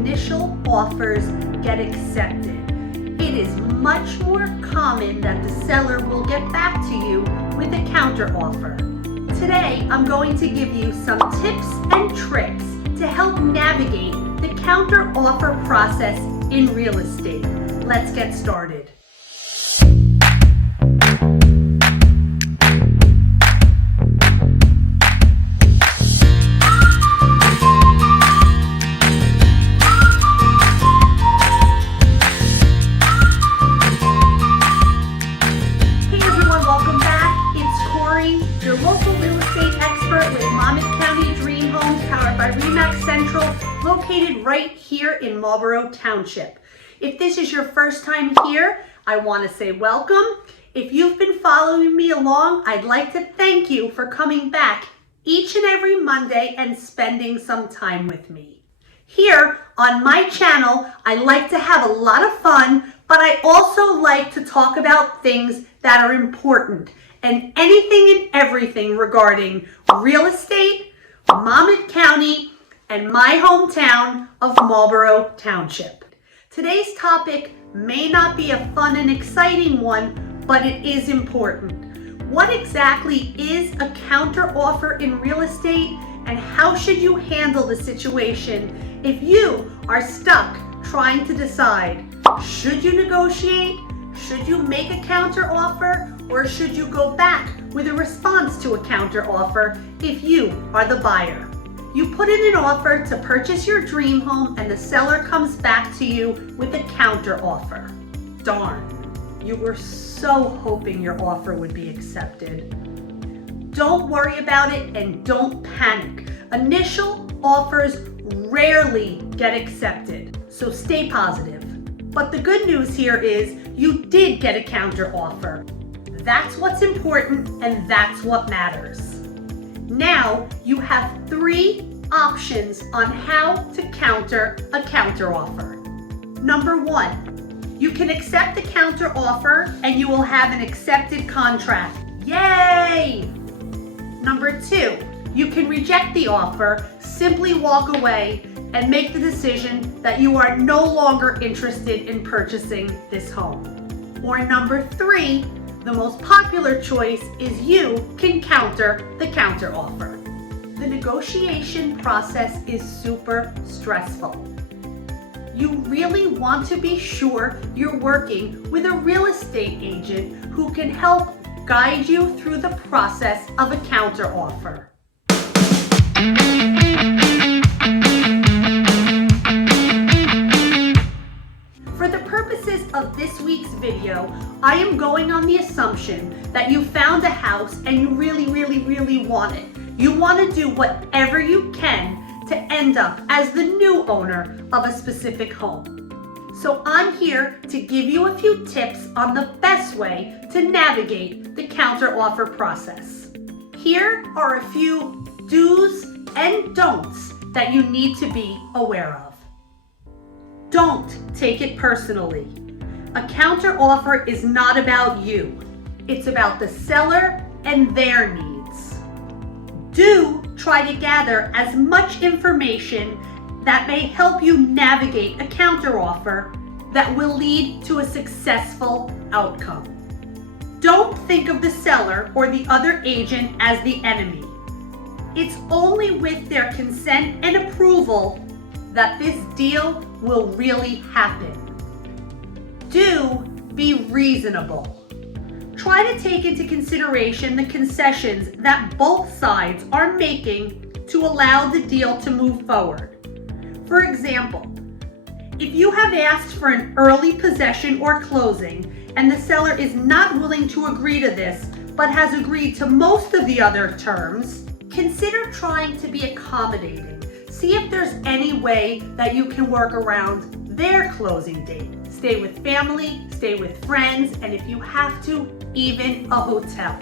initial offers get accepted. It is much more common that the seller will get back to you with a counteroffer. Today, I'm going to give you some tips and tricks to help navigate the counteroffer process in real estate. Let's get started. Located right here in Marlboro Township. If this is your first time here, I want to say welcome. If you've been following me along, I'd like to thank you for coming back each and every Monday and spending some time with me. Here on my channel, I like to have a lot of fun, but I also like to talk about things that are important and anything and everything regarding real estate, Monmouth County, and my hometown of Marlboro Township. Today's topic may not be a fun and exciting one, but it is important. What exactly is a counteroffer in real estate, and how should you handle the situation if you are stuck trying to decide, should you negotiate, should you make a counteroffer, or should you go back with a response to a counteroffer if you are the buyer? You put in an offer to purchase your dream home and the seller comes back to you with a counteroffer. Darn, you were so hoping your offer would be accepted. Don't worry about it and don't panic. Initial offers rarely get accepted, so stay positive. But the good news here is you did get a counteroffer. That's what's important and that's what matters. Now you have 3 options on how to counter a counteroffer. Number 1, you can accept the counteroffer and you will have an accepted contract. Yay! Number 2, you can reject the offer, simply walk away, and make the decision that you are no longer interested in purchasing this home. Or number 3, the most popular choice is you can counter the counteroffer. The negotiation process is super stressful. You really want to be sure you're working with a real estate agent who can help guide you through the process of a counteroffer. For the purposes of this week's video, I am going on the assumption that you found a house and you really want it. You want to do whatever you can to end up as the new owner of a specific home. So I'm here to give you a few tips on the best way to navigate the counteroffer process. Here are a few do's and don'ts that you need to be aware of. Don't take it personally. A counteroffer is not about you. It's about the seller and their needs. Do try to gather as much information that may help you navigate a counteroffer that will lead to a successful outcome. Don't think of the seller or the other agent as the enemy. It's only with their consent and approval that this deal will really happen. Do be reasonable. Try to take into consideration the concessions that both sides are making to allow the deal to move forward. For example, if you have asked for an early possession or closing and the seller is not willing to agree to this but has agreed to most of the other terms, consider trying to be accommodating. See if there's any way that you can work around their closing date. Stay with family, stay with friends, and if you have to, even a hotel.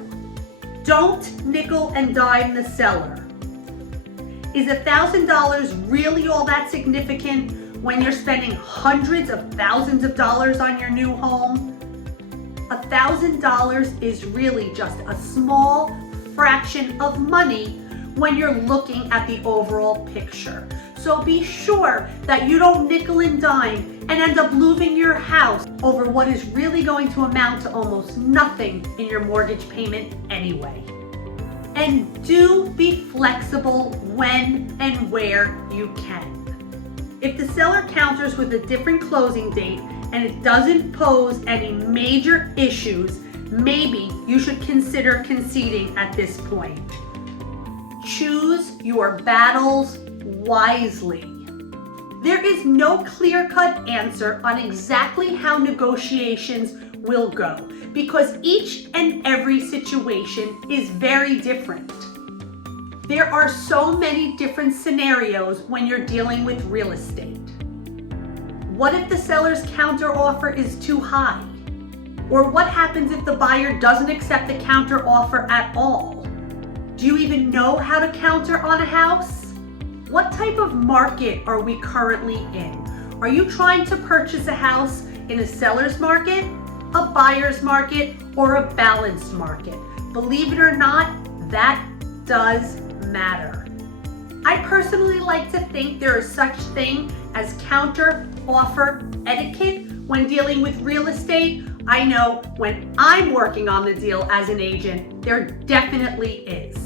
Don't nickel and dime the seller. Is $1,000 really all that significant when you're spending hundreds of thousands of dollars on your new home? $1,000 is really just a small fraction of money when you're looking at the overall picture. So be sure that you don't nickel and dime and end up losing your house over what is really going to amount to almost nothing in your mortgage payment anyway. And do be flexible when and where you can. If the seller counters with a different closing date and it doesn't pose any major issues, maybe you should consider conceding at this point. Choose your battles wisely. There is no clear-cut answer on exactly how negotiations will go because each and every situation is very different. There are so many different scenarios when you're dealing with real estate. What if the seller's counteroffer is too high? Or what happens if the buyer doesn't accept the counteroffer at all? Do you even know how to counter on a house? What type of market are we currently in? Are you trying to purchase a house in a seller's market, a buyer's market, or a balanced market? Believe it or not, that does matter. I personally like to think there is such thing as counter-offer etiquette when dealing with real estate. I know when I'm working on the deal as an agent, there definitely is.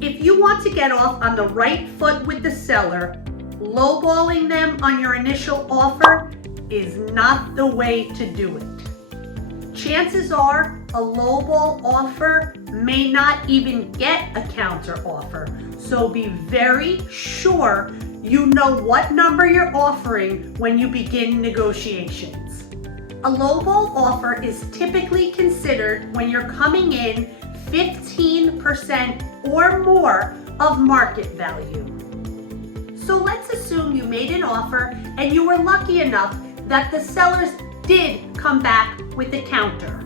If you want to get off on the right foot with the seller, lowballing them on your initial offer is not the way to do it. Chances are a lowball offer may not even get a counter offer, so be very sure you know what number you're offering when you begin negotiations. A lowball offer is typically considered when you're coming in 15% or more of market value. So let's assume you made an offer and you were lucky enough that the sellers did come back with a counter.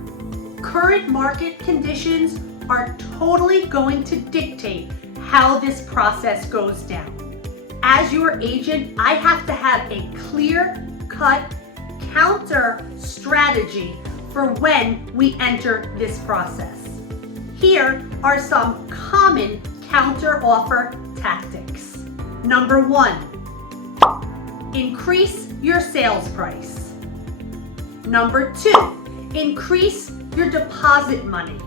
Current market conditions are totally going to dictate how this process goes down. As your agent, I have to have a clear-cut counter strategy for when we enter this process. Here are some common counter-offer tactics. Number 1, increase your sales price. Number 2, increase your deposit money.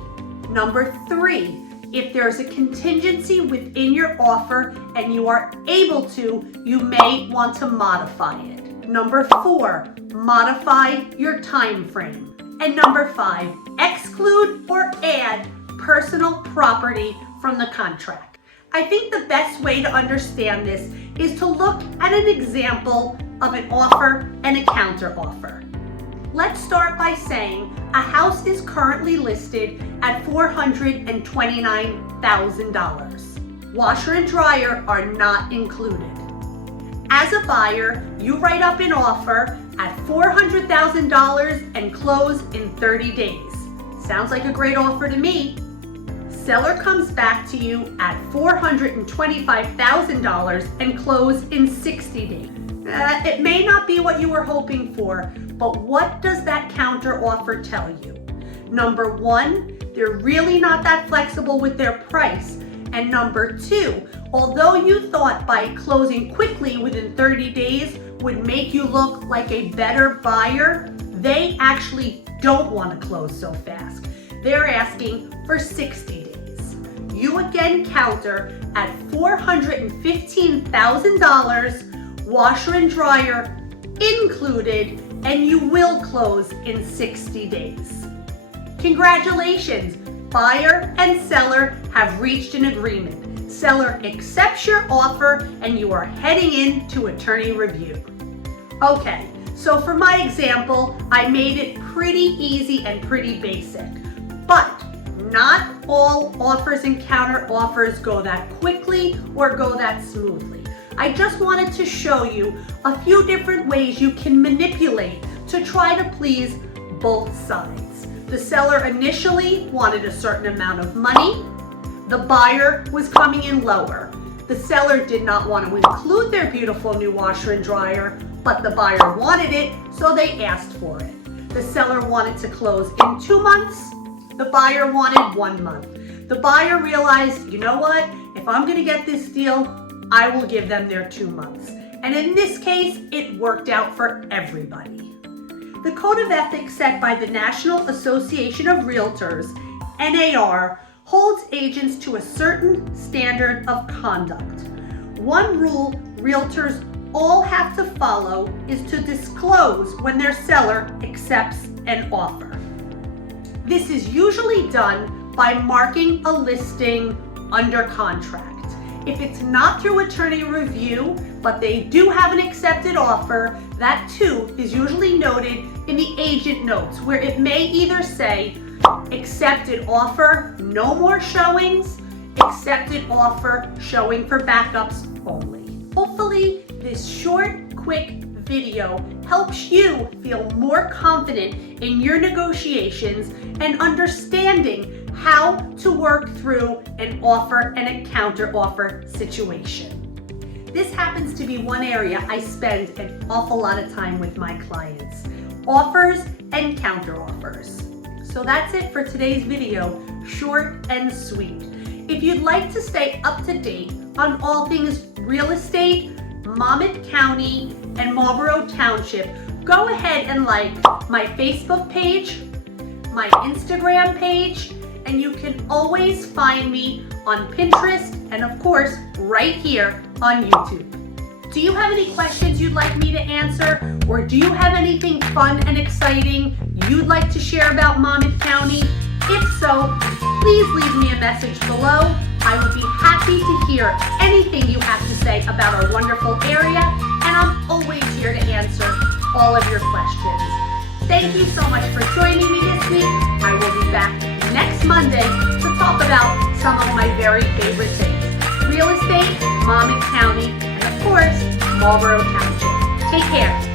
Number 3, if there's a contingency within your offer and you are able to, you may want to modify it. Number 4, modify your time frame. And number 5, exclude or add personal property from the contract. I think the best way to understand this is to look at an example of an offer and a counter offer. Let's start by saying a house is currently listed at $429,000. Washer and dryer are not included. As a buyer, you write up an offer at $400,000 and close in 30 days. Sounds like a great offer to me. Seller comes back to you at $425,000 and close in 60 days. It may not be what you were hoping for, but what does that counter offer tell you? Number 1, they're really not that flexible with their price. And number 2, although you thought by closing quickly within 30 days would make you look like a better buyer, they actually don't want to close so fast. They're asking for 60 days. You again counter at $415,000, washer and dryer included, and you will close in 60 days. Congratulations, buyer and seller have reached an agreement. Seller accepts your offer and you are heading into attorney review. Okay, so for my example, I made it pretty easy and pretty basic, but not all offers and counter offers go that quickly or go that smoothly. I just wanted to show you a few different ways you can manipulate to try to please both sides. The seller initially wanted a certain amount of money. The buyer was coming in lower. The seller did not want to include their beautiful new washer and dryer, but the buyer wanted it, so they asked for it. The seller wanted to close in 2 months. The buyer wanted 1 month. The buyer realized, you know what? If I'm going to get this deal, I will give them their 2 months. And in this case, it worked out for everybody. The Code of Ethics set by the National Association of Realtors, NAR, holds agents to a certain standard of conduct. One rule realtors all have to follow is to disclose when their seller accepts an offer. This is usually done by marking a listing under contract. If it's not through attorney review, but they do have an accepted offer, that too is usually noted in the agent notes, where it may either say, accepted offer, no more showings, accepted offer, showing for backups only. Hopefully, this short, quick video helps you feel more confident in your negotiations and understanding how to work through an offer and a counteroffer situation. This happens to be one area I spend an awful lot of time with my clients: offers and counteroffers. So that's it for today's video, short and sweet. If you'd like to stay up to date on all things real estate, Monmouth County, and Marlboro Township, go ahead and like my Facebook page, my Instagram page, and you can always find me on Pinterest and of course right here on YouTube. Do you have any questions you'd like me to answer, or do you have anything fun and exciting you'd like to share about Monmouth County? If so, please leave me a message below. I would be happy to hear anything you have to say about our wonderful area, and I'm always here to answer all of your questions. Thank you so much for joining me this week. I will be back next Monday to talk about some of my very favorite things: real estate, Monmouth County, and of course, Marlboro Township. Take care.